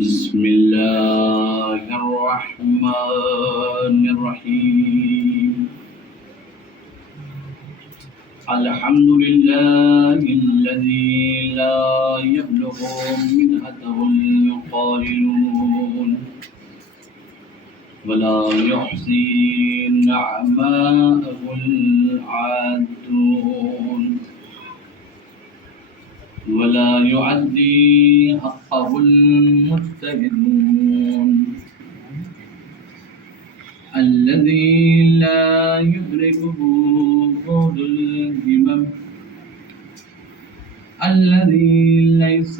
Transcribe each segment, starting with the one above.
بسم الله الرحمن الرحيم الحمد لله الذي لا يبلغ منهته القائلون ولا يحصي نعماءه العادون ولا يعدي حقه المجتهدون الذي لا يدركه بعد الهمم الذي ليس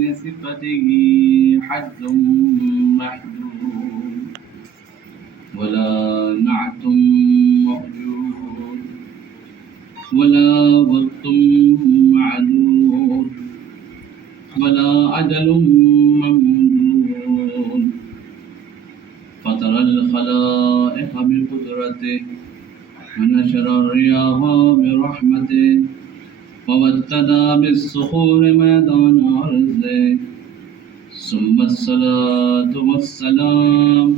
لصفته حد محدود ولا نعت موجود ولا وقت معدود ولا أجل ممدود فطر الخلائق بقدرته ونشر الرياح برحمته وابتدى بالصخور ميدان أرضه ثم الصلاة والسلام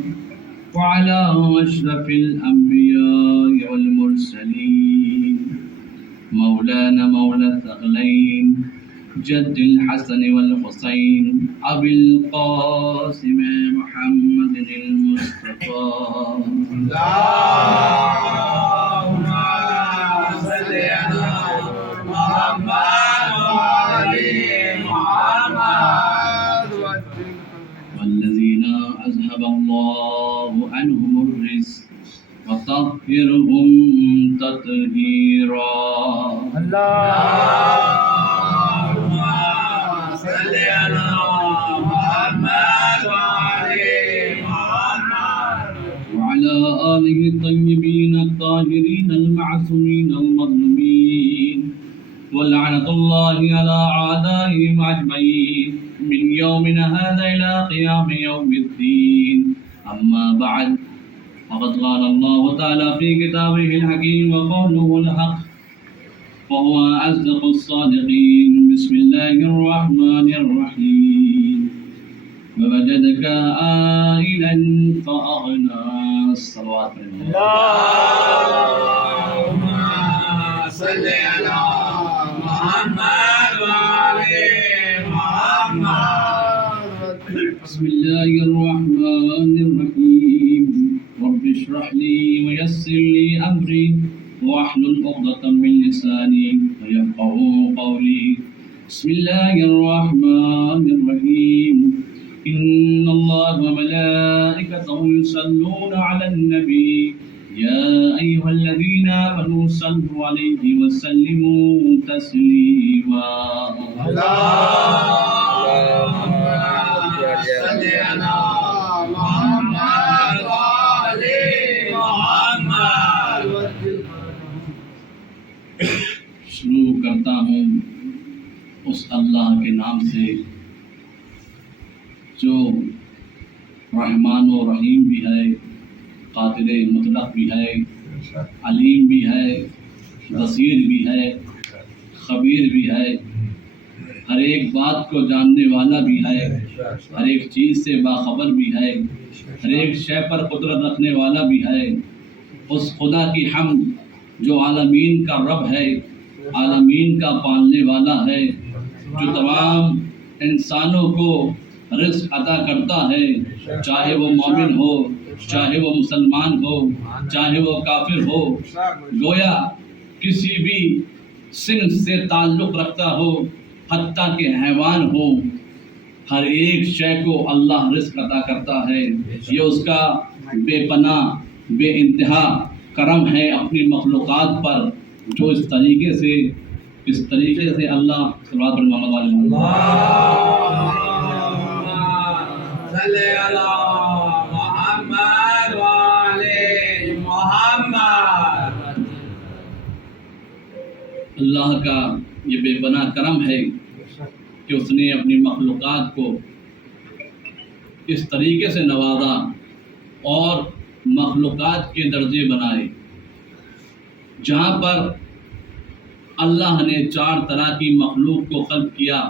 وعلى أشرف الأنبياء والمرسلين مولانا مولى الثقلين جد الحسن والحسين أبي القاسم محمد المصطفى اللهم صل على محمد وعلى محمد والذين أذهب الله عنهم الرجس وطهرهم تطهيرا اللهم صل على محمد وعلى محمد وعلى آله الطيبين الطاهرين المعصومين المظلومين ولعنة الله على أعدائهم أجمعين من يومنا هذا إلى قيام يوم الدين أما بعد فقد قال الله تعالى في كتابه الحكيم وقوله الحق وهو أصدق الصادقين بسم الله الرحمن الرحيم ووجدك عائلا فأغنى الصلوات اللهم صل على محمد وعلى محمد بسم الله الرحمن الرحيم رب اشرح لي ويسر لي أمري واحلل عقدة من لساني يفقهوا قولي بسم الله الرحمن الرحيم إن الله وملائكته يصلون على النبي يا أيها الذين آمنوا صلوا عليه وسلموا تسليما اللهم صل على محمد وعلى محمد شروع کرتا ہوں اس اللہ کے نام سے جو رحمان و رحیم بھی ہے، قادر مطلق بھی ہے، علیم بھی ہے، بصیر بھی ہے، خبیر بھی ہے، ہر ایک بات کو جاننے والا بھی ہے، ہر ایک چیز سے باخبر بھی ہے، ہر ایک شے پر قدرت رکھنے والا بھی ہے۔ اس خدا کی حمد جو عالمین کا رب ہے، عالمین کا پالنے والا ہے، جو تمام انسانوں کو رزق عطا کرتا ہے، چاہے وہ مومن ہو، چاہے وہ مسلمان ہو، چاہے وہ کافر ہو، گویا کسی بھی صنف سے تعلق رکھتا ہو، حتیٰ کہ حیوان ہو، ہر ایک شے کو اللہ رزق عطا کرتا ہے۔ یہ اس کا بے پناہ بے انتہا کرم ہے اپنی مخلوقات پر، جو اس طریقے سے اللہ صلوات محمد علیہ وسلم صل على محمد وعلى محمد اللہ کا یہ بے پناہ کرم ہے کہ اس نے اپنی مخلوقات کو اس طریقے سے نوازا اور مخلوقات کے درجے بنائے، جہاں پر اللہ نے 4 طرح کی مخلوق کو خلق کیا،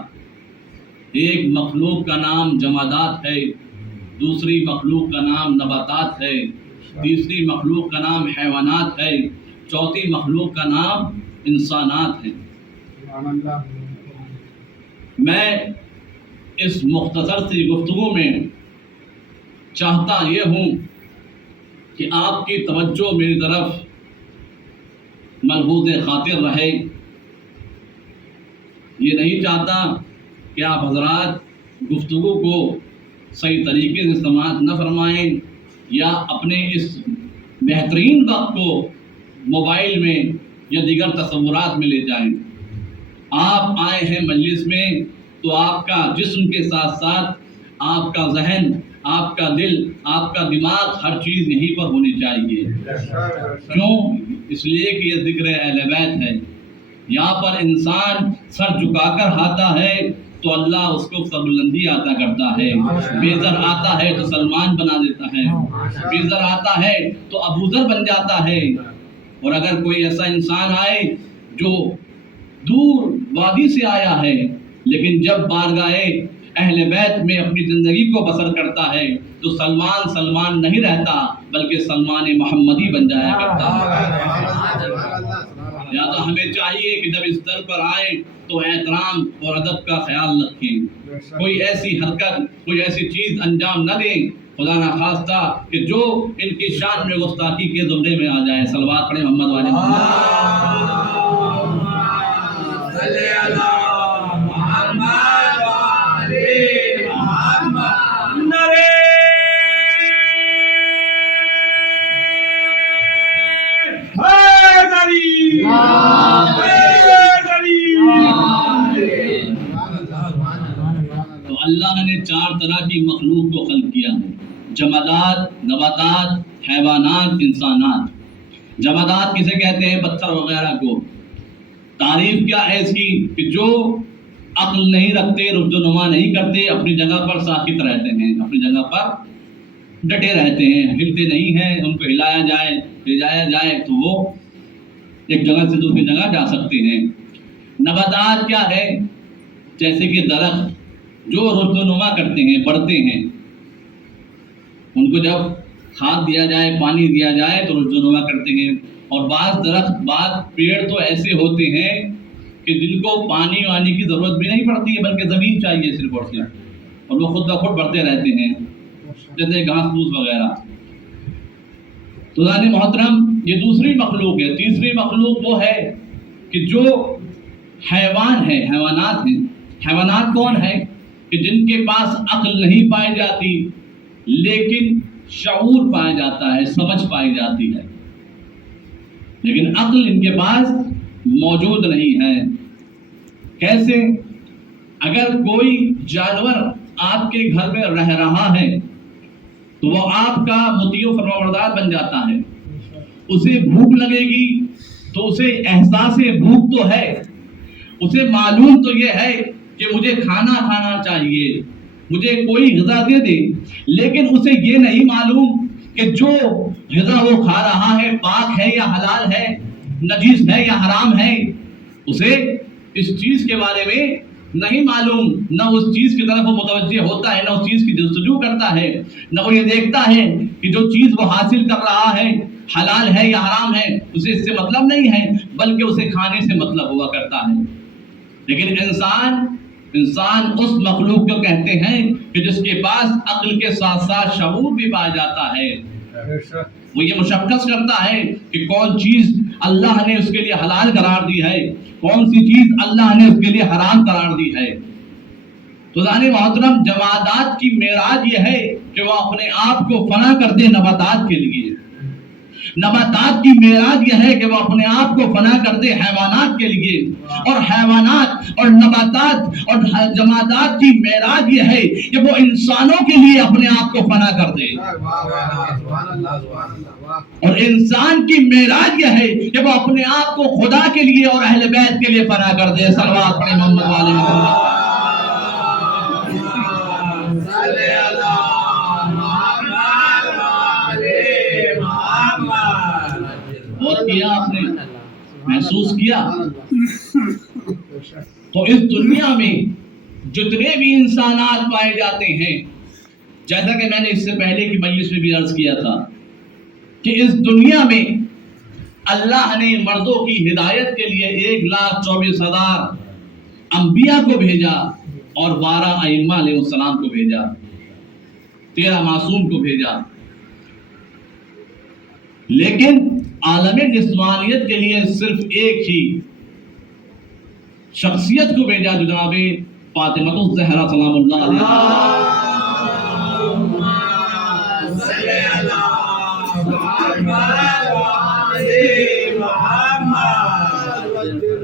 ایک مخلوق کا نام جمادات ہے، دوسری مخلوق کا نام نباتات ہے، تیسری مخلوق کا نام حیوانات ہے، چوتھی مخلوق کا نام انسانات ہے۔ میں اس مختصر سی گفتگو میں چاہتا یہ ہوں کہ آپ کی توجہ میری طرف ملحوظ خاطر رہے۔ یہ نہیں چاہتا کہ آپ حضرات گفتگو کو صحیح طریقے سے سماعت نہ فرمائیں یا اپنے اس بہترین وقت کو موبائل میں یا دیگر تصورات میں لے جائیں۔ آپ آئے ہیں مجلس میں تو آپ کا جسم کے ساتھ ساتھ آپ کا ذہن، آپ کا دل، آپ کا دماغ، ہر چیز یہیں پر ہونی چاہیے۔ کیوں؟ اس لیے کہ یہ ذکر اہل بیت ہے۔ یہاں پر انسان سر جھکا کر آتا ہے تو اللہ اس کو سربلندی عطا کرتا ہے، بیزر آتا ہے تو سلمان بنا دیتا ہے، بیزر آتا ہے تو ابوذر بن جاتا ہے۔ اور اگر کوئی ایسا انسان آئے جو دور وادی سے آیا ہے لیکن جب بارگاہ اہل بیت میں اپنی زندگی کو بسر کرتا ہے تو سلمان نہیں رہتا بلکہ سلمان محمدی بن جایا کرتا ہے۔ لہٰذا ہمیں چاہیے کہ جب اس در پر آئیں تو احترام اور ادب کا خیال رکھیں، کوئی ایسی حرکت، کوئی ایسی چیز انجام نہ دیں خدا نخواستہ کہ جو ان کی شان میں گستاخی کے زمرے میں آ جائے۔ صلوات پڑھیں محمد والے محمد۔ تو اللہ نے 4 طرح کی مخلوق کو خلق کیا ہے: جمادات، نباتات، حیوانات، انسانات۔ جمادات کسے کہتے ہیں؟ پتھر وغیرہ کو۔ تعریف کیا ہے اس کی؟ کہ جو عقل نہیں رکھتے، رشد و نما نہیں کرتے، اپنی جگہ پر ساکت رہتے ہیں، اپنی جگہ پر ڈٹے رہتے ہیں، ہلتے نہیں ہیں۔ ان کو ہلایا جائے، لے جایا جائے تو وہ ایک جگہ سے دوسری جگہ جا سکتے ہیں۔ نباتات کیا ہے؟ جیسے کہ درخت جو رشد و نما کرتے ہیں، بڑھتے ہیں، ان کو جب کھاد دیا جائے، پانی دیا جائے تو رشد و نما کرتے ہیں۔ اور بعض درخت، بعض پیڑ تو ایسے ہوتے ہیں کہ جن کو پانی وانی کی ضرورت بھی نہیں پڑتی ہے بلکہ زمین چاہیے صرف اور صرف، اور وہ خود بخود بڑھتے رہتے ہیں، جیسے گھاس پھوس وغیرہ۔ تو ذات محترم، یہ دوسری مخلوق ہے۔ تیسری مخلوق وہ ہے کہ جو حیوان ہے، حیوانات ہیں۔ حیوانات کون ہے؟ کہ جن کے پاس عقل نہیں پائی جاتی لیکن شعور پایا جاتا ہے، سمجھ پائی جاتی ہے، لیکن عقل ان کے پاس موجود نہیں ہے۔ کیسے؟ اگر کوئی جانور آپ کے گھر میں رہ رہا ہے تو وہ آپ کا مطیع و فرمانبردار بن جاتا ہے۔ اسے بھوک لگے گی تو اسے احساس بھوک تو ہے، اسے معلوم تو یہ ہے کہ مجھے کھانا کھانا چاہیے، مجھے کوئی غذا دے دے، لیکن اسے یہ نہیں معلوم کہ جو غذا وہ کھا رہا ہے پاک ہے یا حلال ہے، نجیس ہے یا حرام ہے۔ اسے اس چیز کے بارے میں نہیں معلوم، نہ اس چیز کی طرف وہ متوجہ ہوتا ہے، نہ اس چیز کی جستجو کرتا ہے، نہ وہ یہ دیکھتا ہے کہ جو چیز وہ حاصل کر رہا ہے حلال ہے یا حرام ہے۔ اسے اس سے مطلب نہیں ہے بلکہ اسے کھانے سے مطلب ہوا کرتا ہے۔ لیکن انسان اس مخلوق کو کہتے ہیں کہ جس کے پاس عقل کے ساتھ ساتھ شعور بھی پایا جاتا ہے۔ وہ یہ مشخص کرتا ہے کہ کون چیز اللہ نے اس کے لیے حلال قرار دی ہے، کون سی چیز اللہ نے اس کے لیے حرام قرار دی ہے۔ تو ذات محترم، جمادات کی معراج یہ ہے کہ وہ اپنے آپ کو فنا کر دے نباتات کے لیے۔ نباتات کی معراج یہ ہے کہ وہ اپنے آپ کو فنا کر دے حیوانات کے لیے، اور حیوانات اور نباتات اور جمادات کی معراج یہ ہے کہ وہ انسانوں کے لیے اپنے آپ کو فنا کر دے، اور انسان کی معراج یہ ہے کہ وہ اپنے آپ کو خدا کے لیے اور اہل بیت کے لیے فنا کر دے۔ صلوات پڑھیں محمد والے محمد۔ کیا آپ نے محسوس کیا؟ تو اس دنیا میں جتنے بھی انسانات پائے جاتے ہیں، جیسا کہ میں نے اس سے پہلے کی مجلس میں بھی عرض کیا تھا کہ اس دنیا میں اللہ نے مردوں کی ہدایت کے لیے 1,24,000 انبیاء کو بھیجا اور 12 ائمہ علیہ السلام کو بھیجا، 13 معصوم کو بھیجا، لیکن عالم نسوانیت کے لیے صرف ایک ہی شخصیت کو بھیجا جو جناب فاطمہ الزہرا سلام اللہ علیہا۔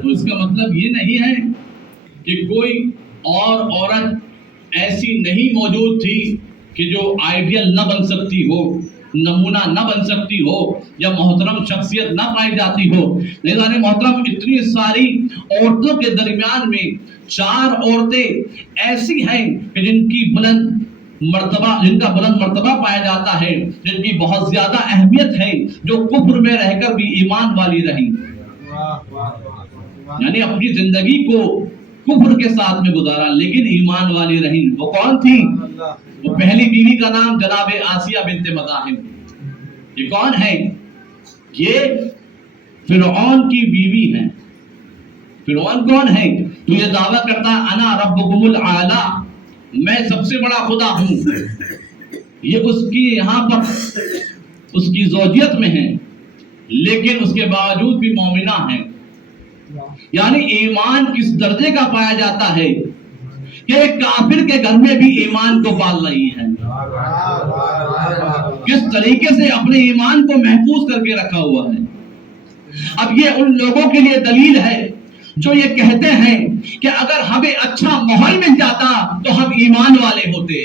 تو اس کا مطلب یہ نہیں ہے کہ کوئی اور عورت ایسی نہیں موجود تھی کہ جو آئیڈیل نہ بن سکتی ہو، نمونہ نہ بن سکتی ہو، یا محترم شخصیت نہ پائی جاتی ہو۔ لیکن محترم اتنی ساری عورتوں کے درمیان میں 4 عورتیں ایسی ہیں کہ جن کا بلند مرتبہ پایا جاتا ہے، جن کی بہت زیادہ اہمیت ہے، جو کفر میں رہ کر بھی ایمان والی رہیں، یعنی اپنی زندگی کو کفر کے ساتھ میں گزارا لیکن ایمان والی رہیں۔ وہ کون تھی؟ وہ پہلی بیوی کا نام جناب آسیہ بنت مزاحم۔ یہ کون ہے؟ یہ فرعون کی بیوی ہیں۔ فرعون کون ہے؟ تو یہ دعویٰ کرتا ہے انا ربکم الاعلی، میں سب سے بڑا خدا ہوں۔ یہ اس کی یہاں پر اس کی زوجیت میں ہے، لیکن اس کے باوجود بھی مومنہ ہیں۔ یعنی ایمان کس درجے کا پایا جاتا ہے کہ ایک کافر کے گھر میں بھی ایمان کو پال رہی ہے، کس طریقے سے اپنے ایمان کو محفوظ کر کے رکھا ہوا ہے۔ اب یہ ان لوگوں کے لیے دلیل ہے جو یہ کہتے ہیں کہ اگر ہمیں اچھا ماحول مل جاتا تو ہم ایمان والے ہوتے۔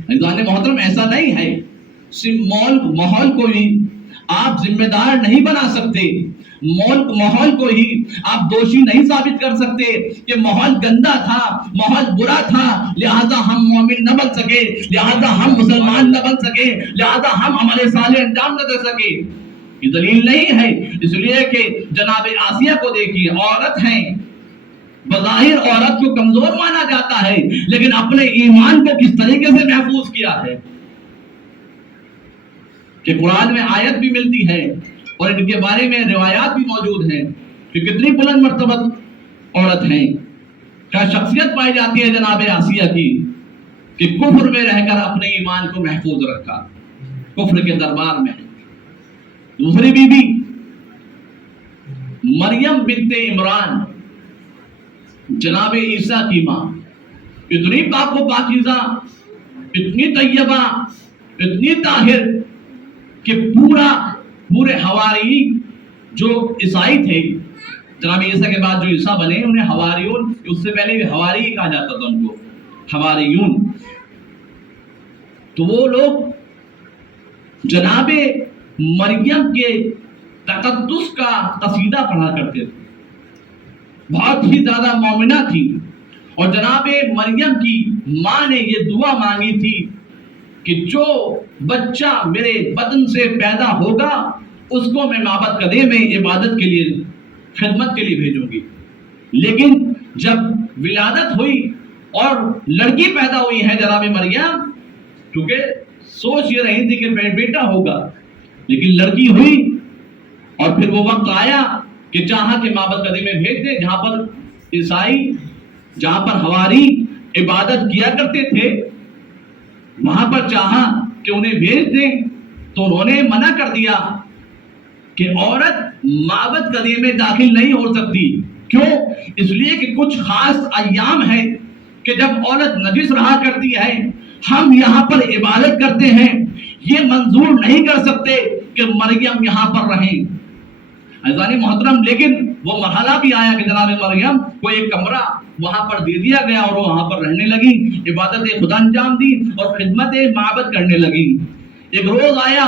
محترم ایسا نہیں ہے، ماحول کو ہی آپ ذمہ دار نہیں بنا سکتے، ماحول کو ہی آپ دوشی نہیں ثابت کر سکتے کہ ماحول گندا تھا، ماحول برا تھا، لہذا ہم مومن نہ بن سکے، لہذا ہم مسلمان نہ بن سکے، لہذا ہم عمل صالح انجام نہ دے سکے۔ یہ دلیل نہیں ہے، اس لیے کہ جناب آسیہ کو دیکھیے، عورت ہیں، بظاہر عورت کو کمزور مانا جاتا ہے، لیکن اپنے ایمان کو کس طریقے سے محفوظ کیا ہے کہ قرآن میں آیت بھی ملتی ہے اور ان کے بارے میں روایات بھی موجود ہیں کہ کتنی بلند مرتبہ عورت ہیں، کیا شخصیت پائی جاتی ہے جناب آسیہ کی کہ کفر میں رہ کر اپنے ایمان کو محفوظ رکھا، کفر کے دربار میں۔ دوسری بیوی مریم بنت عمران، جناب عیسیٰ کی ماں، اتنی پاک و پاکیزہ، اتنی طیبہ، اتنی طاہر کہ پورے حواری جو عیسائی تھے، جناب عیسیٰ کے بعد جو عیسیٰ بنے انہیں حواریون، اس سے پہلے بھی حواری کہا جاتا تھا ان کو، حواریون۔ تو وہ لوگ جناب مریم کے تقدس کا قصیدہ پڑھا کرتے تھے، بہت ہی زیادہ مومنہ تھی، اور جناب مریم کی ماں نے یہ دعا مانگی تھی کہ جو بچہ میرے بدن سے پیدا ہوگا اس کو میں معبد قدیم میں عبادت کے لیے، خدمت کے لیے بھیجوں گی۔ لیکن جب ولادت ہوئی اور لڑکی پیدا ہوئی ہے جناب مریم، کیونکہ سوچ یہ رہی تھی کہ بیٹا ہوگا، لیکن لڑکی ہوئی، اور پھر وہ وقت آیا کہ چاہا کہ معبد قدیم میں بھیج دے، جہاں پر عیسائی، جہاں پر حواری عبادت کیا کرتے تھے، وہاں پر چاہا کہ انہیں بھیج دیں، تو انہوں نے منع کر دیا کہ عورت معبد قدیم میں داخل نہیں ہو سکتی۔ کیوں؟ اس لیے کہ کچھ خاص ایام ہے کہ جب عورت نجس رہا کرتی ہے، ہم یہاں پر عبادت کرتے ہیں، یہ منظور نہیں کر سکتے کہ مریم یہاں پر رہیں۔ عزیزان محترم، لیکن وہ مرحلہ بھی آیا کہ جناب مریم کو ایک کمرہ وہاں پر دے دیا گیا اور وہ وہاں پر رہنے لگی، عبادت خدا انجام دی اور خدمت معبد کرنے لگی۔ ایک روز آیا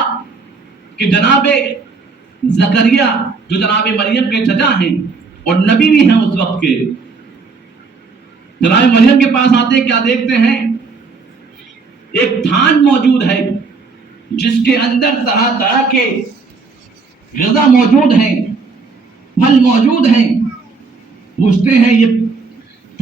کہ جناب زکریا جو جناب مریم کے چچا ہیں اور نبی بھی ہیں اس وقت کے، جناب مریم کے پاس آتے کیا دیکھتے ہیں؟ ایک تھان موجود ہے جس کے اندر طرح طرح کے غذا موجود ہیں، پھل موجود ہیں۔ پوچھتے ہیں یہ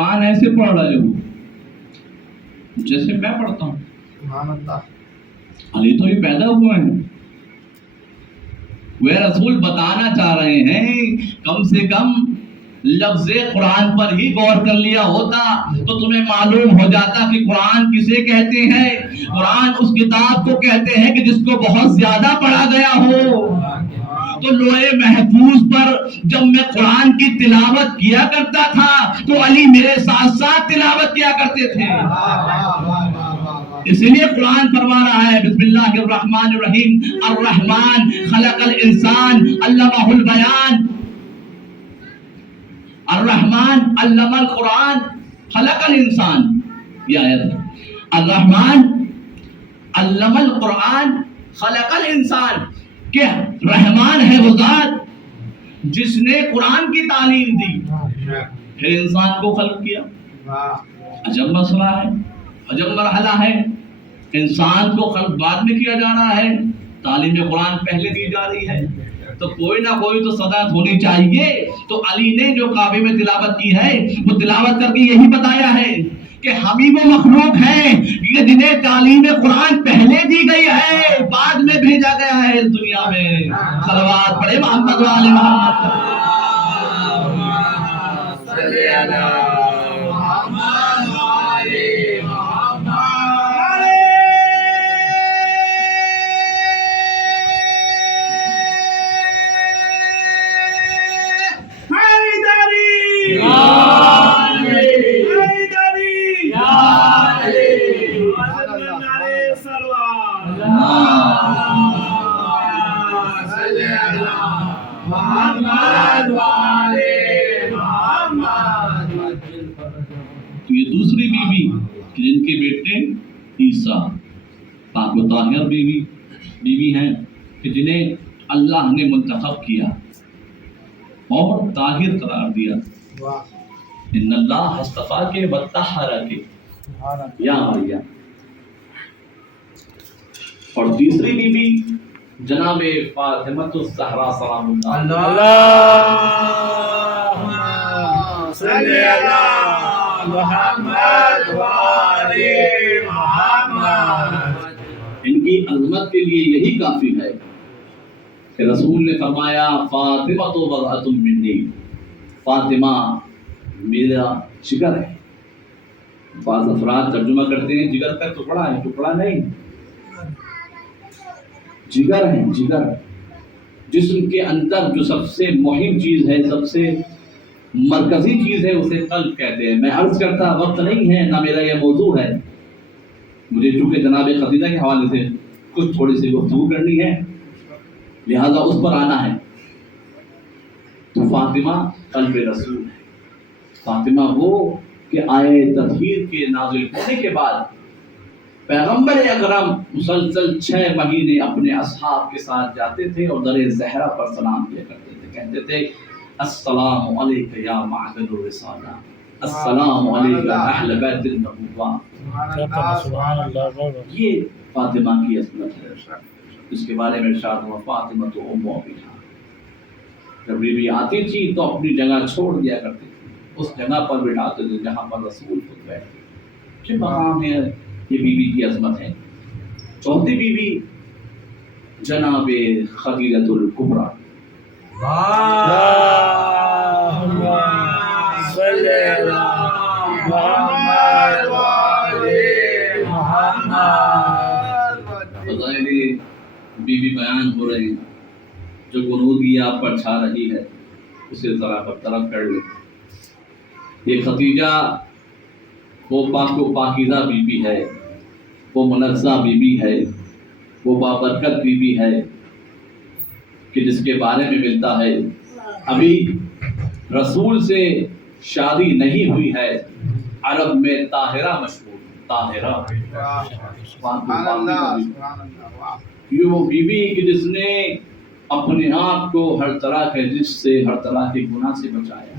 قرآن ایسے پڑھ رہے ہو جیسے میں پڑھتا ہوں. سبحان اللہ. علی تو یہ پیدا ہوئے ہیں. وہ رسول بتانا چاہ رہے ہیں کم سے کم لفظ قرآن پر ہی غور کر لیا ہوتا تو تمہیں معلوم ہو جاتا کہ قرآن کسے کہتے ہیں. قرآن اس کتاب کو کہتے ہیں کہ جس کو بہت زیادہ پڑھا گیا ہو. تو لوہے محفوظ پر جب میں قرآن کی تلاوت کیا کرتا تھا تو علی میرے ساتھ ساتھ تلاوت کیا کرتے تھے. اس لیے قرآن فرما رہا ہے بسم اللہ الرحمن الرحیم الرحمن خلق الانسان علمہ البیان. الرحمن علم القرآن خلق الانسان. یہ آیت ہے. الرحمن علم القرآن خلق الانسان کہ رحمان ہے وہ ذات جس نے قرآن کی تعلیم دی پھر انسان کو خلق کیا. عجب مسئلہ ہے, عجب مرحلہ ہے. انسان کو خلق بعد میں کیا جا رہا ہے, تعلیم قرآن پہلے دی جا رہی ہے. تو کوئی نہ کوئی تو صداقت ہونی چاہیے. تو علی نے جو کعبے میں تلاوت کی ہے وہ تلاوت کر کے یہی بتایا ہے کہ ہم ہی وہ مخلوق ہیں کہ جنہیں تعلیم قرآن پہلے دی گئی ہے بعد میں بھیجا گیا ہے اس دنیا میں. صلوات پڑھے محمد والے محمد. صلی اللہ محمد والے محمد. تو یہ دوسری بیوی جن کے بیٹے عیسیٰ پاک و طاہر بیوی ہیں کہ جنہیں اللہ نے منتخب کیا اور طاہر قرار دیا. ان اللہ اصطفیٰ کے وطہر کے یا مریم. اور تیسری بیوی جناب فاطمہ الزہرا سلام اللہ. صلی اللہ محمد والے محمد. ان کی عظمت کے لیے یہی کافی ہے کہ رسول نے فرمایا فاطمہ تو بضعۃ منی, فاطمہ میرا جگر ہے. بعض افراد ترجمہ کرتے ہیں جگر کا ٹکڑا ہے, ٹکڑا نہیں, جگر ہے. جگر جسم کے اندر جو سب سے مہم چیز ہے, سب سے مرکزی چیز ہے, اسے قلب کہتے ہیں. میں عرض کرتا وقت نہیں ہے نہ میرا یہ موضوع ہے, مجھے چونکہ جناب خدیجہ کے حوالے سے کچھ تھوڑی سی گفتگو کرنی ہے لہذا اس پر آنا ہے. تو فاطمہ قلب رسول ہے. فاطمہ وہ کہ آئے تطہیر کے نازل ہونے کے بعد پیغمبر اکرم مسلسل 6 مہینے اپنے اصحاب کے ساتھ جاتے تھے اور در زہرا پر سلام کیا کرتے تھے. کہتے تھے السلام علیک یا معدن الرسالہ, السلام علیک اہل بیت النبوہ. یہ فاطمہ کی عظمت ہے. اس کے بارے میں ارشاد ہوا فاطمہ تو ام ابیہا. جب بیوی آتی تھی تو اپنی جگہ چھوڑ دیا کرتی تھی, اس جگہ پر بٹھاتے تھے جہاں پر رسول خود بیٹھتے. کیا مقام ہے یہ بیوی کی عظمت ہے. چوتھی بیوی جناب خدیجہ الکبریٰ. صلی اللہ محمد والے محمد. فضائل بیوی بیان ہو رہے ہیں. جو غنودگی آپ پر چھا رہی ہے اسے ذرا برطرف کر لیں. یہ خدیجہ وہ پاک و پاکیزہ بیوی ہے, وہ منزہ بیوی ہے, وہ بابرکت بیوی ہے کہ جس کے بارے میں ملتا ہے ابھی رسول سے شادی نہیں ہوئی ہے. عرب میں طاہرہ مشہور, طاہرہ. یہ وہ بیوی کہ جس نے اپنے آپ کو ہر طرح کے رزق سے, ہر طرح کے گناہ سے بچایا.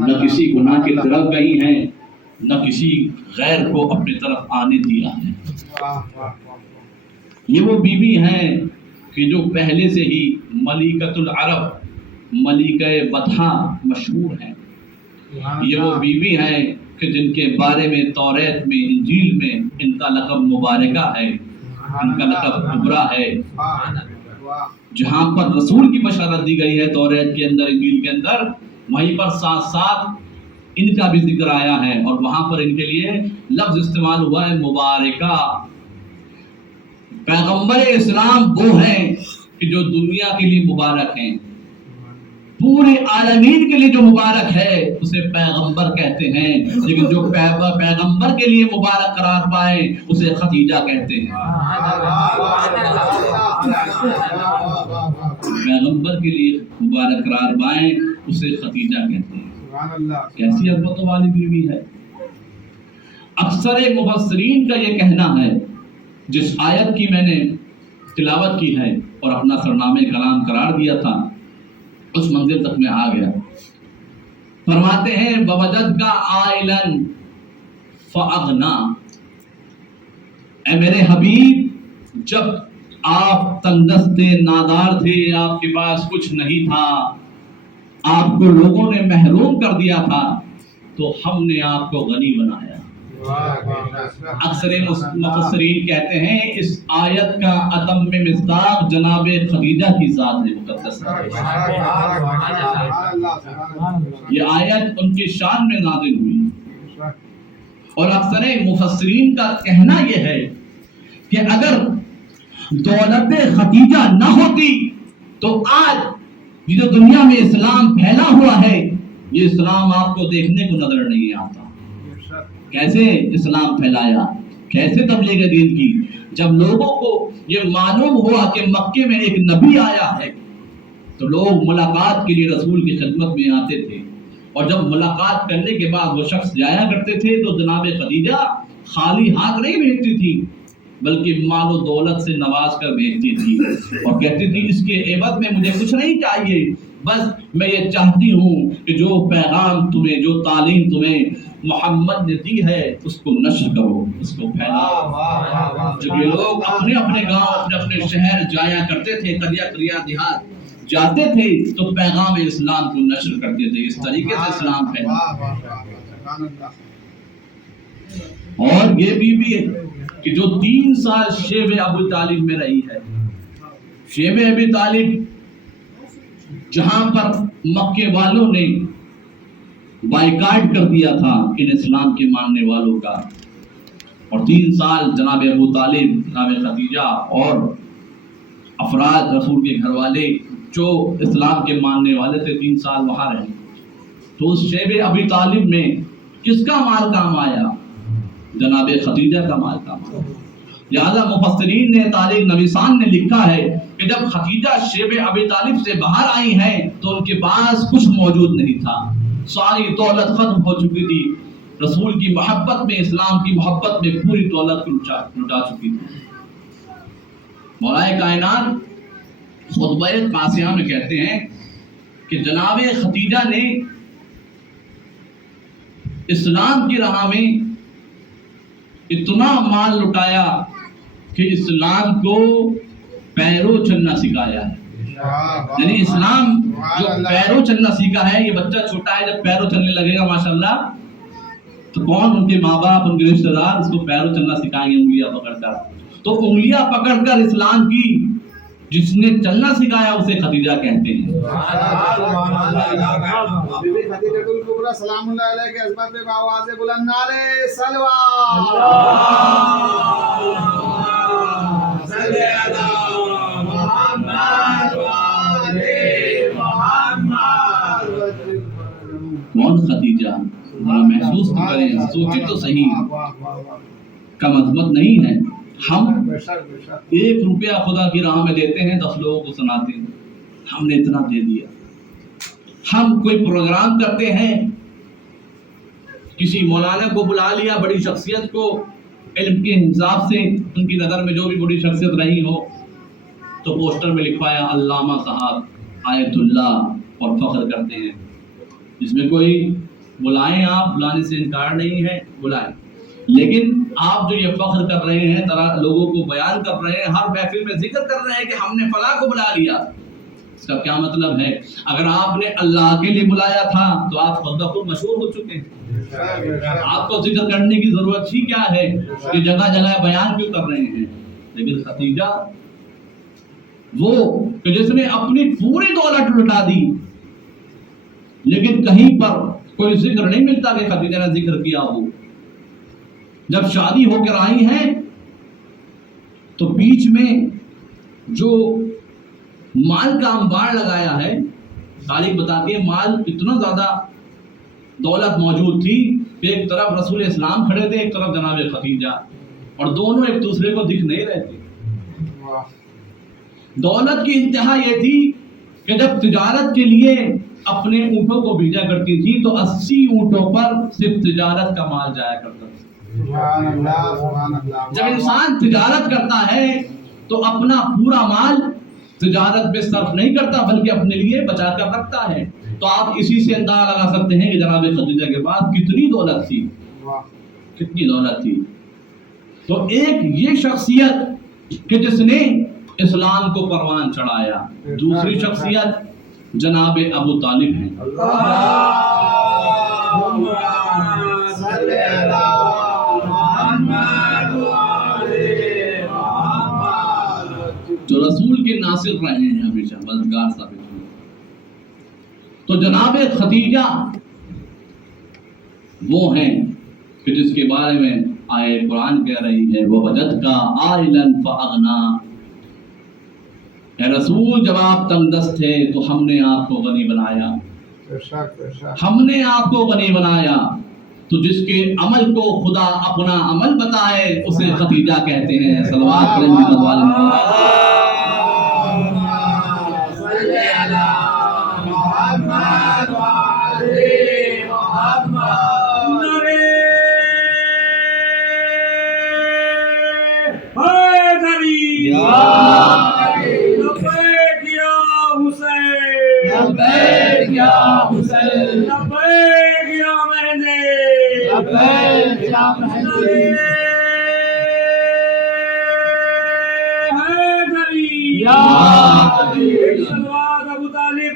نہ کسی گناہ کی طرف گئی ہیں, نہ کسی غیر کو اپنی طرف آنے دیا ہے. یہ وہ بیوی ہیں کہ جو پہلے سے ہی ملکۃ العرب, ملکہ بطحہ مشہور ہیں. یہ وہ بیوی ہیں کہ جن کے بارے میں توریت میں انجیل میں ان کا لقب مبارکہ ہے، ان کا لقب کبریٰ ہے۔ جہاں پر رسول کی بشارت دی گئی ہے توریت کے اندر، انجیل کے اندر، وہیں پر ساتھ ساتھ ان کا بھی ذکر آیا ہے، اور وہاں پر ان کے لیے لفظ استعمال ہوا ہے مبارکہ۔ پیغمبر اسلام وہ ہیں کہ جو دنیا کے لیے مبارک ہیں، پورے عالمین کے لیے جو مبارک ہے اسے پیغمبر کہتے ہیں، لیکن جو پیغمبر کے لیے مبارک قرار پائے اسے خدیجہ کہتے ہیں۔ پیغمبر کے لیے مبارک قرار پائے اسے خدیجہ کہتے ہیں۔ کیسی عظمت والی بیوی ہے۔ اکثر مفسرین کا یہ کہنا ہے، جس آیت کی میں نے تلاوت کی ہے اور اپنا سرنامہ کلام قرار دیا تھا، اس منزل تک میں آ گیا۔ فرماتے ہیں وَوَجَدْكَ عَائِلًا فَأَغْنَىٰ، اے میرے حبیب جب آپ تنگدست تھے، نادار تھے، آپ کے پاس کچھ نہیں تھا، آپ کو لوگوں نے محروم کر دیا تھا، تو ہم نے آپ کو غنی بنایا۔ اکثر مفسرین کہتے ہیں اس آیت کا اتم مصداق جناب خدیجہ کی ذات مقدس ہے۔ یہ آیت ان کی شان میں نازل ہوئی، اور اکثر مفسرین کا کہنا یہ ہے کہ اگر دولت خدیجہ نہ ہوتی تو آج یہ جو دنیا میں اسلام پھیلا ہوا ہے، یہ اسلام آپ کو دیکھنے کو نظر نہیں آتا۔ کیسے اسلام پھیلایا، کیسے تبلیغ دین کی؟ جب لوگوں کو یہ معلوم ہوا کہ مکے میں ایک نبی آیا ہے تو لوگ ملاقات کے لیے رسول کی خدمت میں آتے تھے، اور جب ملاقات کرنے کے بعد وہ شخص جایا کرتے تھے تو جناب خدیجہ خالی ہاتھ نہیں بھیجتی تھی، بلکہ مال و دولت سے نواز کر بھیجتی تھی، اور کہتی تھی اس کے عوض میں مجھے کچھ نہیں چاہیے، بس میں یہ چاہتی ہوں کہ جو پیغام تمہیں، جو تعلیم تمہیں محمد نے دی ہے اس کو نشر کرو، اس کو پھیلاؤ۔ جب یہ لوگ اپنے اپنے گاؤں، اپنے اپنے شہر جایا کرتے تھے، قریہ دیہات جاتے تھے تو پیغام اسلام کو نشر کرتے تھے، اس طریقے سے اسلام پھیلا۔ اور یہ بھی ہے کہ جو 3 سال شیب ابو طالب میں رہی ہے، شیب ابی طالب جہاں پر مکے والوں نے بائیکاٹ کر دیا تھا ان اسلام کے ماننے والوں کا، اور 3 سال جناب ابو طالب، جناب خدیجہ اور افراد رسول کے گھر والے جو اسلام کے ماننے والے تھے 3 سال وہاں رہے، تو اس شیب ابی طالب میں کس کا مال کام آیا؟ جناب خدیجہ کا مال کام آیا۔ لہذا مفسرین نے، تاریخ نویسان نے لکھا ہے کہ جب خدیجہ شیب ابی طالب سے باہر آئی ہیں تو ان کے پاس کچھ موجود نہیں تھا، ساری دولت ختم ہو چکی تھی، رسول کی محبت میں، اسلام کی محبت میں پوری دولت لٹا چکی تھی۔ مولا کائنات خطبہ قاسیہ میں کہتے ہیں کہ جناب خدیجہ نے اسلام کی راہ میں اتنا مال لٹایا کہ اسلام کو پیرو چلنا سکھایا ہے۔ یعنی اسلام جو پیرو چلنا سیکھا ہے، یہ بچہ چھوٹا ہے، جب پیرو چلنے لگے گا ماشاءاللہ تو کون ان کے ماں باپ، ان کے رشتہ دار اس کو پیرو چلنا سکھائیں گے انگلیاں پکڑ کر؟ تو انگلیاں پکڑ کر اسلام کی جس نے چلنا سکھایا اسے خدیجہ کہتے ہیں۔ بی بی خدیجہ الکبریٰ سلام اللہ علیہ کے عظمت میں آواز بلند نعرے صلوات، صلی علی محمد وآلِ محمد۔ کون خدیجہ؟ ذرا محسوس تو کریں، سوچیں تو صحیح، کم عظمت نہیں ہے۔ ہم 1 روپیہ خدا کی راہ میں دیتے ہیں، 10 لوگوں کو سناتے ہیں، ہم نے اتنا دے دیا۔ ہم کوئی پروگرام کرتے ہیں، کسی مولانا کو بلا لیا، بڑی شخصیت کو، علم کے حساب سے ان کی نظر میں جو بھی بڑی شخصیت رہی ہو، تو پوسٹر میں لکھوایا علامہ صاحب، آیت اللہ، اور فخر کرتے ہیں۔ اس میں کوئی بلائیں، آپ بلانے سے انکار نہیں ہے، بلائیں، لیکن آپ جو یہ فخر کر رہے ہیں، طرح لوگوں کو بیان کر رہے ہیں، ہر محفل میں ذکر کر رہے ہیں کہ ہم نے فلاں کو بلا لیا، اس کا کیا مطلب ہے؟ اگر آپ نے اللہ کے لیے بلایا تھا تو آپ خود بخود مشہور ہو چکے ہیں، آپ کو ذکر کرنے کی ضرورت ہی کیا ہے کہ جگہ جگہ بیان کیوں کر رہے ہیں؟ لیکن خدیجہ وہ کہ جس نے اپنی پوری دولت لٹا دی، لیکن کہیں پر کوئی ذکر نہیں ملتا کہ خدیجہ نے ذکر کیا ہو۔ جب شادی ہو کر آئی ہیں تو بیچ میں جو مال کا انبار لگایا ہے، تاریخ بتاتی ہے مال اتنا زیادہ دولت موجود تھی کہ ایک طرف رسول اسلام کھڑے تھے، ایک طرف جناب خدیجہ، اور دونوں ایک دوسرے کو دکھ نہیں رہے تھے۔ دولت کی انتہا یہ تھی کہ جب تجارت کے لیے اپنے اونٹوں کو بھیجا کرتی تھی تو 80 اونٹوں پر صرف تجارت کا مال جایا کرتا تھا۔ جب انسان تجارت کرتا ہے تو اپنا پورا مال تجارت میں صرف نہیں کرتا بلکہ اپنے لیے بچا کر رکھتا ہے۔ تو آپ اسی سے اندازہ لگا سکتے ہیں کہ جناب خدیجہ کے پاس کتنی دولت تھی، کتنی دولت تھی۔ تو ایک یہ شخصیت کہ جس نے اسلام کو پروان چڑھایا، دوسری شخصیت جناب ابو طالب ہیں۔ جو رسول کے ناصر رہے ہیں، ہمیشہ مددگار ثابت ہوئے۔ تو جناب خدیجہ وہ ہیں کہ جس کے بارے میں آئے قرآن کہہ رہی ہے وَوَجَدْكَ عَائِلًا فَأَغْنَىٰ، اے رسول جب آپ تنگ دست تھے تو ہم نے آپ کو غنی بنایا، ہم نے آپ کو غنی بنایا۔ تو جس کے عمل کو خدا اپنا عمل بتائے اسے خدیجہ کہتے ہیں۔ صلوات پڑھیں محمد والے ابو طالب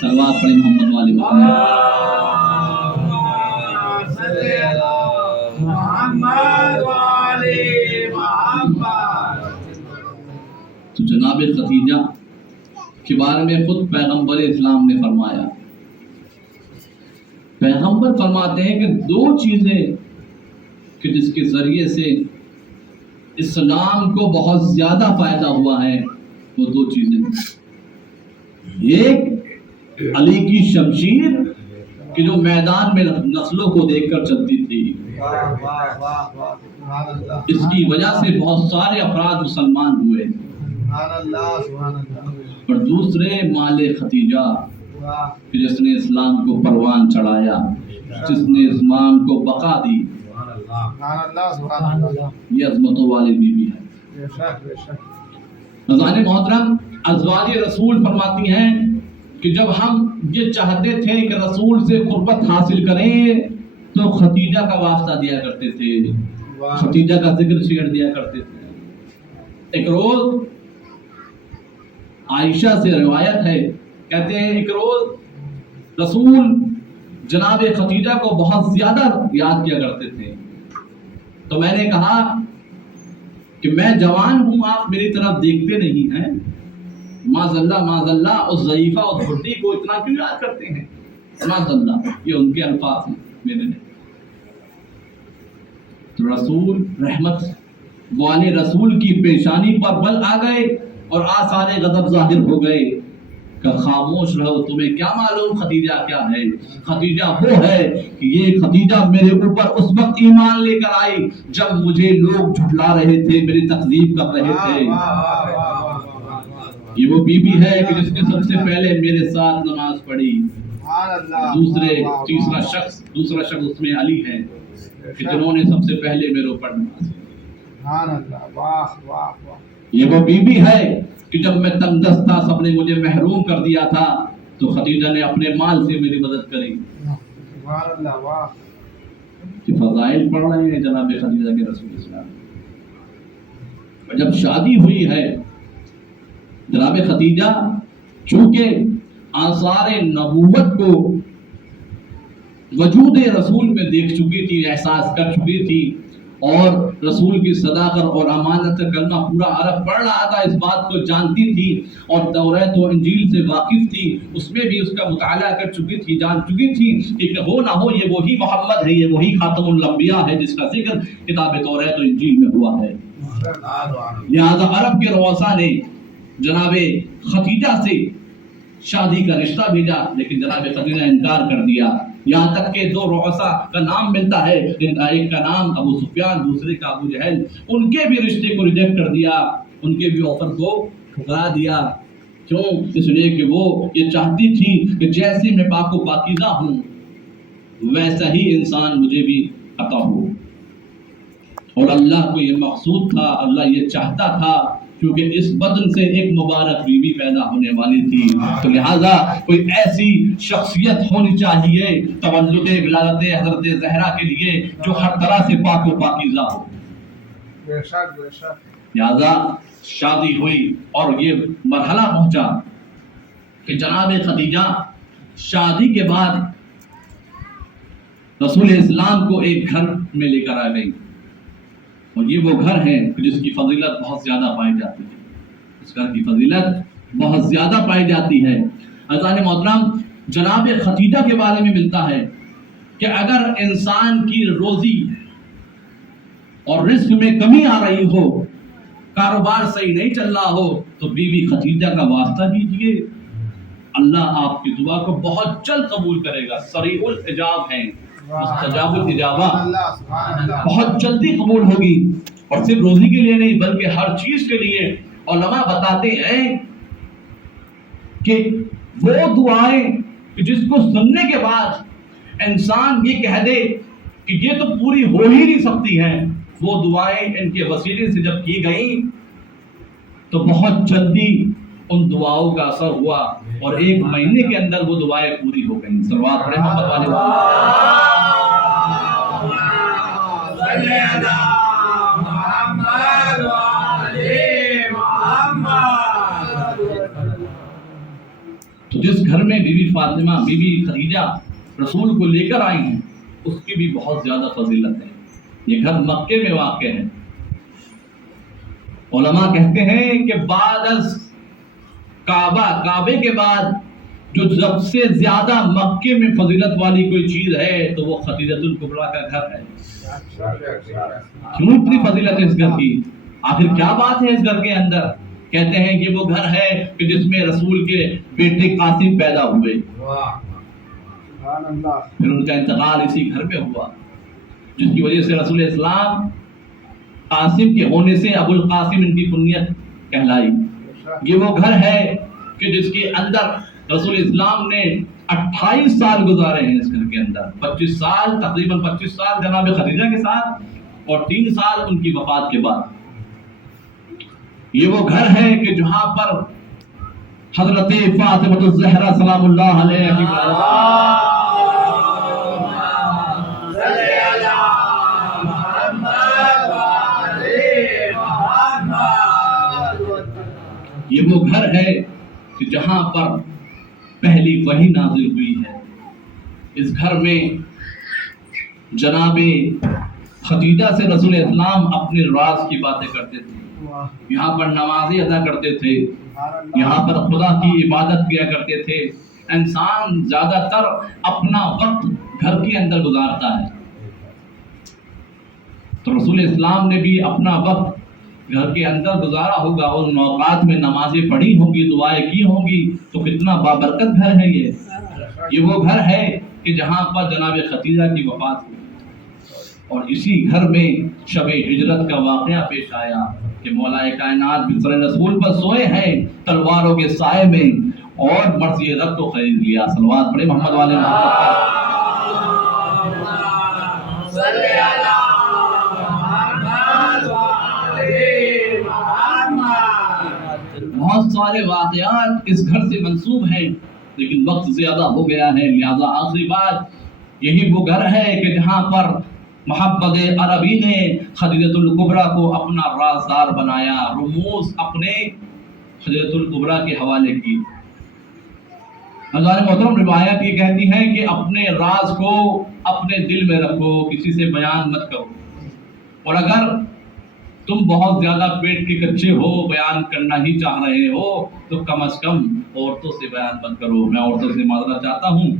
صلوات پڑھیں محمد والے تو جناب خدیجہ کے بارے میں خود پیغمبر اسلام نے فرمایا، پیغمبر فرماتے ہیں کہ دو چیزیں کہ جس کے ذریعے سے اسلام کو بہت زیادہ فائدہ ہوا ہے، وہ دو چیزیں، ایک علی کی شمشیر کہ جو میدان میں نسلوں کو دیکھ کر چلتی تھی، اس کی وجہ سے بہت سارے افراد مسلمان ہوئے، اور دوسرے مال خدیجہ کہ جس نے اسلام کو پروان چڑھایا، جس نے اسلام کو بقا دی، یہ عظمتوں والی بیوی ہے۔ ناظرین محترم، ازواج رسول فرماتی ہیں کہ جب ہم یہ چاہتے تھے کہ رسول سے قربت حاصل کریں تو خدیجہ کا واسطہ دیا کرتے تھے، خدیجہ کا ذکر چھیڑ دیا کرتے تھے۔ ایک روز عائشہ سے روایت ہے، کہتے ہیں ایک روز رسول جناب خدیجہ کو بہت زیادہ یاد کیا کرتے تھے، تو میں نے کہا کہ میں جوان ہوں، آپ میری طرف دیکھتے نہیں ہیں، معاذ اللہ اس ضعیفہ اور بھٹی کو اتنا کیوں یاد کرتے ہیں؟ معاذ اللہ، یہ ان کے الفاظ ہیں میرے نہیں۔ تو رسول رحمت والے رسول کی پیشانی پر بل آ گئے اور آثار غضب ظاہر ہو گئے کہ خاموش رہو، تمہیں کیا معلوم خدیجہ کیا ہے؟ خدیجہ وہ ہے کہ یہ خدیجہ میرے اوپر اس وقت ایمان لے کر آئی جب مجھے لوگ جھٹلا رہے تھے، میری تکذیب کر رہے تھے۔ یہ وہ بی بی ہے کہ جس نے سب سے پہلے میرے ساتھ نماز پڑھی۔ دوسرا شخص اس میں علی ہے کہ جنہوں نے سب سے پہلے میرے اوپر نماز پڑھی۔ یہ وہ بی بی ہے کہ جب میں تنگ دست تھا، سب نے مجھے محروم کر دیا تھا، تو خدیجہ نے اپنے مال سے میری مدد کری۔ سبحان اللہ واہ کہ فضائل پڑھ رہے ہیں جناب خدیجہ کے رسول اسلام. اور جب شادی ہوئی ہے جناب خدیجہ چونکہ آثار نبوت کو وجود رسول میں دیکھ چکی تھی، احساس کر چکی تھی، اور رسول کی صداقت اور امانت کا کلمہ پورا عرب پڑھ رہا تھا، اس بات کو جانتی تھی، اور توریت و انجیل سے واقف تھی، اس میں بھی اس کا مطالعہ کر چکی تھی، جان چکی تھی کہ ہو نہ ہو یہ وہی محمد ہے، یہ وہی خاتم الانبیاء ہے جس کا ذکر کتاب توریت و انجیل میں ہوا ہے. لہذا عرب کے رؤساء نے جناب خدیجہ سے شادی کا رشتہ بھیجا، لیکن جناب خدیجہ نے انکار کر دیا. یہاں تک کہ دو رؤساء کا نام ملتا ہے، ایک کا نام ابو سفیان، دوسرے کا ابو جہل، ان کے بھی رشتے کو ریجیکٹ کر دیا، ان کے بھی آفر کو ٹھکرا دیا. کیوں؟ اس لیے کہ وہ یہ چاہتی تھی کہ جیسے میں پاک و پاکیزہ ہوں ویسا ہی انسان مجھے بھی عطا ہو. اور اللہ کو یہ مقصود تھا، اللہ یہ چاہتا تھا، کیونکہ اس بدن سے ایک مبارک بیوی پیدا ہونے والی تھی، تو لہٰذا کوئی ایسی شخصیت ہونی چاہیے تولد ولادت حضرت زہرا کے لیے جو ہر طرح سے پاک و پاکیزہ ہو. بے شک بے شک. لہٰذا شادی ہوئی اور یہ مرحلہ پہنچا کہ جناب خدیجہ شادی کے بعد رسول اسلام کو ایک گھر میں لے کر آ گئی، اور یہ وہ گھر ہے جس کی فضیلت بہت زیادہ پائی جاتی ہے، اس گھر کی فضیلت بہت زیادہ پائی جاتی ہے. عزیزان محترم، جناب خدیجہ کے بارے میں ملتا ہے کہ اگر انسان کی روزی اور رزق میں کمی آ رہی ہو، کاروبار صحیح نہیں چل رہا ہو، تو بیوی خدیجہ کا واسطہ دیجیے، اللہ آپ کی دعا کو بہت جلد قبول کرے گا. سریع الاجاب ہیں، مستجاب الاجابہ، بہت جلدی قبول ہوگی. اور صرف روزی کے لیے نہیں بلکہ ہر چیز کے لیے. علماء بتاتے ہیں کہ وہ دعائیں جس کو سننے کے بعد انسان یہ کہہ دے کہ یہ تو پوری ہو ہی نہیں سکتی ہیں، وہ دعائیں ان کے وسیلے سے جب کی گئیں تو بہت جلدی ان دعاؤں کا اثر ہوا، اور ایک مہینے کے اندر وہ دعائیں پوری ہو گئیں. صلوات پڑھیں محمد والے. تو جس گھر میں بی بی فاطمہ، بی بی خدیجہ رسول کو لے کر آئی ہیں، اس کی بھی بہت زیادہ فضیلت ہے. یہ گھر مکے میں واقع ہے. علماء کہتے ہیں کہ بعد از کعبے کے بعد جو سب سے زیادہ مکے میں فضیلت والی کوئی چیز ہے تو وہ خدیجۃ الکبریٰ کا گھر ہے. کیوں اتنی فضیلت ہے اس گھر کی؟ آخر کیا بات ہے اس گھر کے اندر؟ کہتے ہیں کہ وہ گھر ہے کہ جس میں رسول کے بیٹے قاسم پیدا ہوئے، پھر ان کا انتقال اسی گھر میں ہوا، جس کی وجہ سے رسول اسلام قاسم کے ہونے سے ابو القاسم ان کی کنیت کہلائی. یہ وہ گھر ہے کہ جس کے اندر رسول اسلام نے 28 سال گزارے ہیں. اس گھر کے اندر 25 سال، تقریباً 25 سال جناب خدیجہ کے ساتھ، اور 3 سال ان کی وفات کے بعد. یہ وہ گھر ہے کہ جہاں پر حضرت فاطمہ الزہرا سلام اللہ علیہ کی یہ وہ گھر ہے کہ جہاں پر پہلی وحی نازل ہوئی ہے. اس گھر میں جناب خدیجہ سے رسول اسلام اپنے راز کی باتیں کرتے تھے. یہاں پر نمازیں ادا کرتے تھے، یہاں پر خدا کی عبادت کیا کرتے تھے. انسان زیادہ تر اپنا وقت گھر کے اندر گزارتا ہے، تو رسول اسلام نے بھی اپنا وقت گھر کے اندر گزارا ہوگا، اور ان اوقات میں نمازیں پڑھی ہوں گی، دعائیں کی ہوں گی. تو کتنا بابرکت گھر ہے یہ وہ گھر ہے کہ جہاں پر جناب خدیجہ کی وفات ہوئی. اور اسی گھر میں شب ہجرت کا واقعہ پیش آیا کہ مولا کائنات بستر رسول پر سوئے ہیں تلواروں کے سائے میں، اور مرض رب کو خرید لیا. صلوات پڑھے محمد والے. بہت سارے واقعات اس گھر سے منسوب ہیں، لیکن وقت زیادہ ہو گیا ہے، لہذا آخری بات یہی وہ گھر ہے کہ جہاں پر محبت عربی نے خدیجۃ الکبریٰ کو اپنا رازدار بنایا، رموز اپنے خدیجۃ الکبریٰ کے حوالے کی۔ حضرات محترم، روایت یہ کہتی ہے کہ اپنے راز کو اپنے دل میں رکھو، کسی سے بیان مت کرو، اور اگر تم بہت زیادہ پیٹ کے کچے ہو، بیان کرنا ہی چاہ رہے ہو، تو کم از کم عورتوں سے بیان مت کرو۔ میں عورتوں سے معذرت چاہتا ہوں،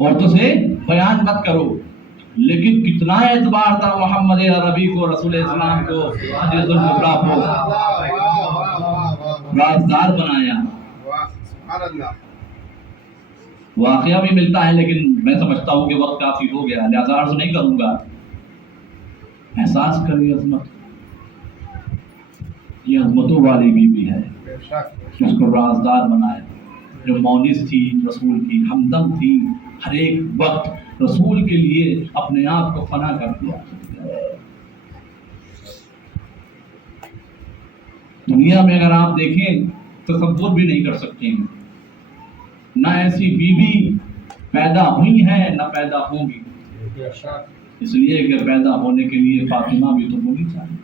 عورتوں سے بیان مت کرو۔ لیکن کتنا اعتبار تھا محمد عربی کو، رسول اسلام کو، خدیجۃ الکبریٰ کو رازدار بنایا۔ واقعہ بھی ملتا ہے، لیکن میں سمجھتا ہوں کہ وقت کافی ہو گیا، لہذا عرض نہیں کروں گا۔ احساس کریے عظمت، یہ عظمتوں والی بیوی ہے جس کو رازدار بنایا، جو مونس تھی رسول کی، ہمدم تھی، ہر ایک وقت رسول کے لیے اپنے آپ کو فنا کر دیا۔ دنیا میں اگر آپ دیکھیں تصور بھی نہیں کر سکتے ہیں، نہ ایسی بیوی پیدا ہوئی ہیں نہ پیدا ہوں گی، اس لیے کہ پیدا ہونے کے لیے فاطمہ بھی تو ہونی چاہیے،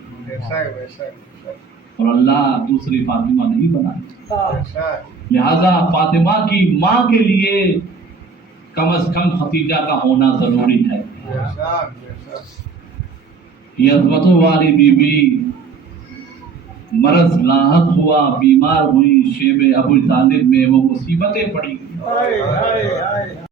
اور اللہ دوسری فاطمہ نہیں بنائی، لہذا فاطمہ کی ماں کے لیے کم از کم خدیجہ کا ہونا ضروری ہے۔ یہ عظمتوں والی بیوی مرض لاحق ہوا، بیمار ہوئی، شیب ابو طالب میں وہ مصیبتیں پڑی۔